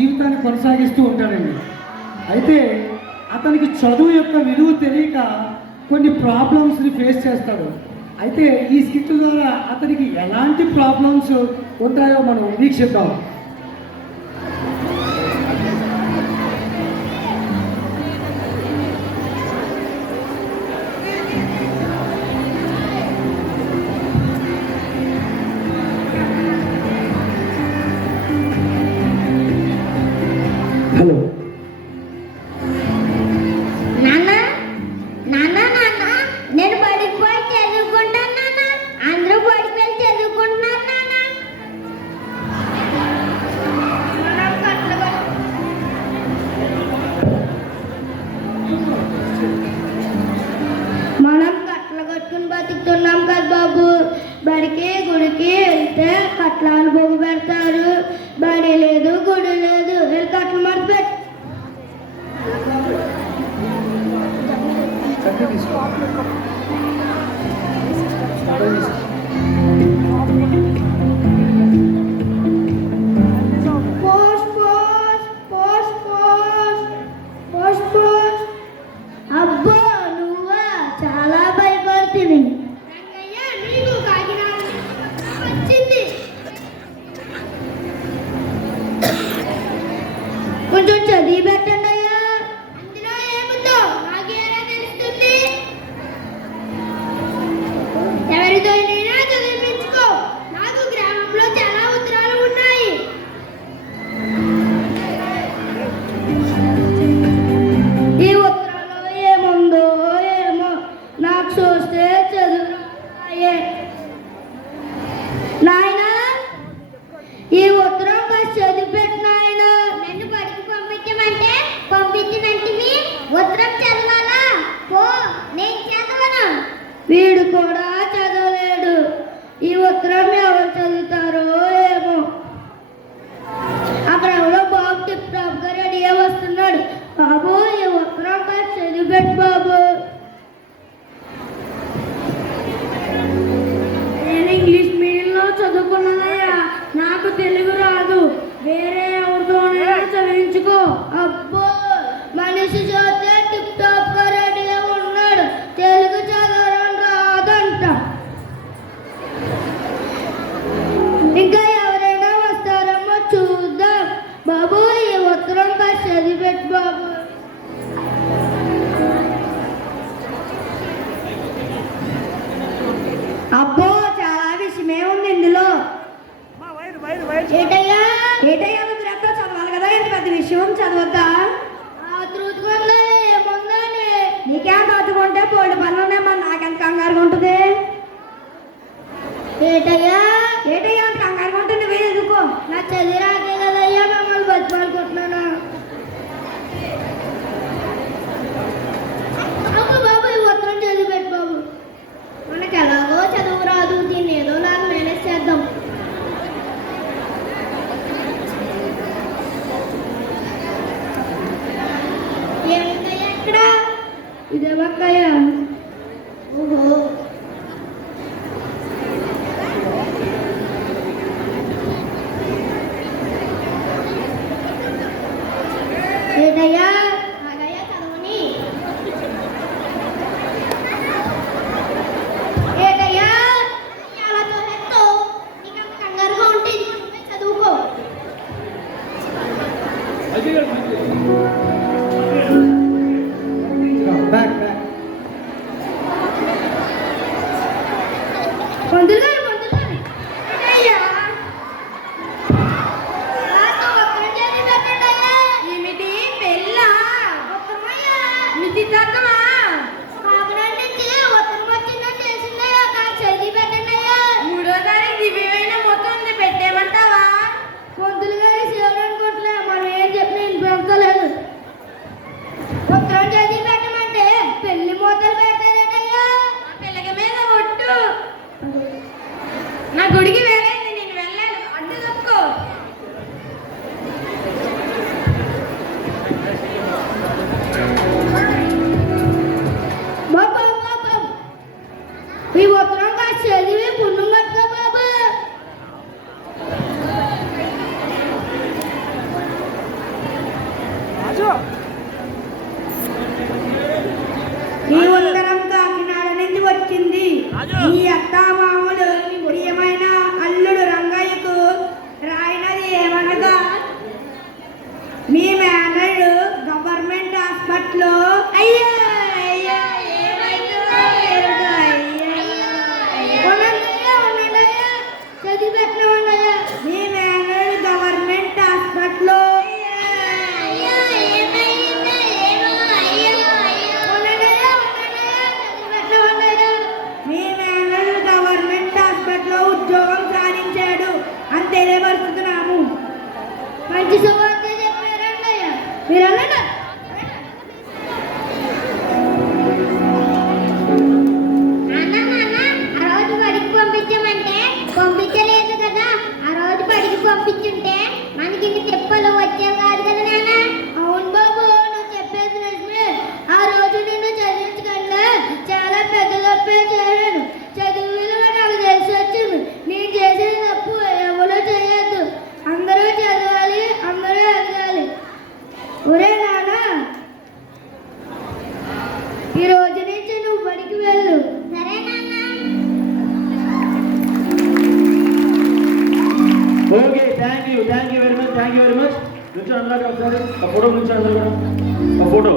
జీవితాన్ని కొనసాగిస్తూ ఉంటాడండి. అయితే అతనికి చదువు యొక్క విలువ తెలియక కొన్ని ప్రాబ్లమ్స్ని ఫేస్ చేస్తాడు. అయితే ఈ స్కిట్ ద్వారా అతనికి ఎలాంటి ప్రాబ్లమ్స్ ఉంటాయో మనం వీక్షిద్దాం. హలో నాన్న నాన్న నాన్న నేను బడికి పోయి చదువుకుంటాను నాన్న. అందరూ బడికి వెళ్ళి చదువుకుంటున్నారు నాన్న. మనం కట్టలు కట్టుకుని బతుకుతున్నాం కదా బాబు. బడికి గుడికి వెళ్తే కట్లాలు బొగ్గు పెడతారు. బడి లేదు గుడి లేదు, వెళ్ళి కట్టలు మడత పెట్టు. Post post post post post post. అబ్బో నువ్వా, చాలా భయపడుతుంది. నీకు కాకినాడ వచ్చింది. కొంచెం చదివి పెట్టండి అయ్యా. అందులో ఏముందో నాకేలా తెలుస్తుంది? ఎవరితో చదివించుకో. నాకు గ్రామంలో చాలా ఉత్తరాలు ఉన్నాయి. ఈ ఉత్తరాల్లో ఏముందో ఏమో, నాకు చూస్తే చదువురాయే. నాయనా, ఈ ఉత్తరం కాస్త చదివి పెట్టు నాయనా. నన్ను బడికి పంపించమంటే పంపించినట్టువి ఉత్తరం చదవాలా? పో, నేను చదవను. వీడు కూడా చదవలేడు. ఈ ఉత్తరం ఎవరు చదువుతారో ఏమో. అక్కడ ఎవరో బాబు టిప్ టాప్ గా రెడీ వస్తున్నాడు. బాబు, ఈ ఉత్తరం కాస్త చదివి పెట్టు బాబు. నేను ఇంగ్లీష్ మీడియంలో చదువుకున్నానయ్యా. నాకు తెలుగు రాదు. వేరే ఎవరితోనైనా చదివించుకో. అబ్బో, మనిషి చూస్తే టిప్ టాప్ గా రెడీగా ఉన్నాడు. తెలుగు చదవడం రాదంట. ఇంకా ఎవరైనా వస్తారేమో చూద్దాం. బాబు, ఈ ఉత్తరం కాస్త చదివి పెట్టు బాబు. అబ్బో, చాలా విషయమే ఉంది ఇందులో. ఏటయ్యా ఏటయ్యా, నువ్వు ఎంతో చదవాలి కదా, ఎంత పెద్ద విషయం చదవద్దా? ఏముందని నీకేం బతుకుంటే బోల్డ్ పనులు ఉన్నాయి. మరి నాకెంత కంగారుగా ఉంటుంది? ఏటయ్యా ఏటయ్యా, అంత కంగారుగా ఉంటుంది. నువ్వే ఎదుకో. నా చదివి రాకే కదయ్యా మమ్మల్ని బతుకుతున్నాను. బాబు, ఈ ఉత్తరం చదివి పెట్టు బాబు. మనకి ఎలాగో చదువు రాదు, దీన్ని ఏదో నాకు మేనేజ్ చేద్దాం. ఏమిటయ్యా ఇక్కడ? ఇదే బక్కయ్య. ఓహో, ఏటయ్యా నాగయ్య చదవని. ఏటయ్యా అలా చదువుతూ నీకు అంత కంగారుగా ఉంటే చదువుకో. Back back. పంతులు గారు, పంతులు గారు. ఏటయ్యా, నాకు ఉత్తరం చదివి పెట్టండి అయ్యా. ఏమిటి పెళ్ళా? ఉత్తరమయ్యా. నిశ్చితార్థమా? కాకినాడ నుంచి ఉత్తరం వచ్చిందని తెలిసిందయ్యా. నాకు చదివి పెట్టండి అయ్యా. 3వ తారీఖు దివ్యమైన మొత్తం ఉంది, పెట్టేమంటావా? పంతులు గారి సేవలు అనుకోవట్లే, మనం ఏం చెప్పినా వినిపించలేదు. మీరు వెళ్ళండి. ఆ రోజు బడికి పంపించమంటే పంపించలేదు కదా. ఆ రోజు బడికి పంపించుంటే మనకి ఇన్ని తిప్పలు వచ్చేవి కాదు కదా నాన్న. అవును బాబు, నువ్వు చెప్పేది నిజమే. ఆ రోజు నిన్ను చదివించకుండా చాలా పెద్ద తప్పే చేశాను. చదువు విలువ నాకు తెలిసి వచ్చింది. నేను చేసేది తప్పు ఎవరో చేయొద్దు. అందరూ చదవాలి, అందరూ ఎదగాలి. ఒరే నాన్న, ఈ రోజు నుంచి నువ్వు బడికి వెళ్ళు. సరే నాన్న. Okay, thank you very much. నుంచో అందరూ ఒకసారి ఆ ఫోటో నుంచి అందరూ కూడా ఆ ఫోటో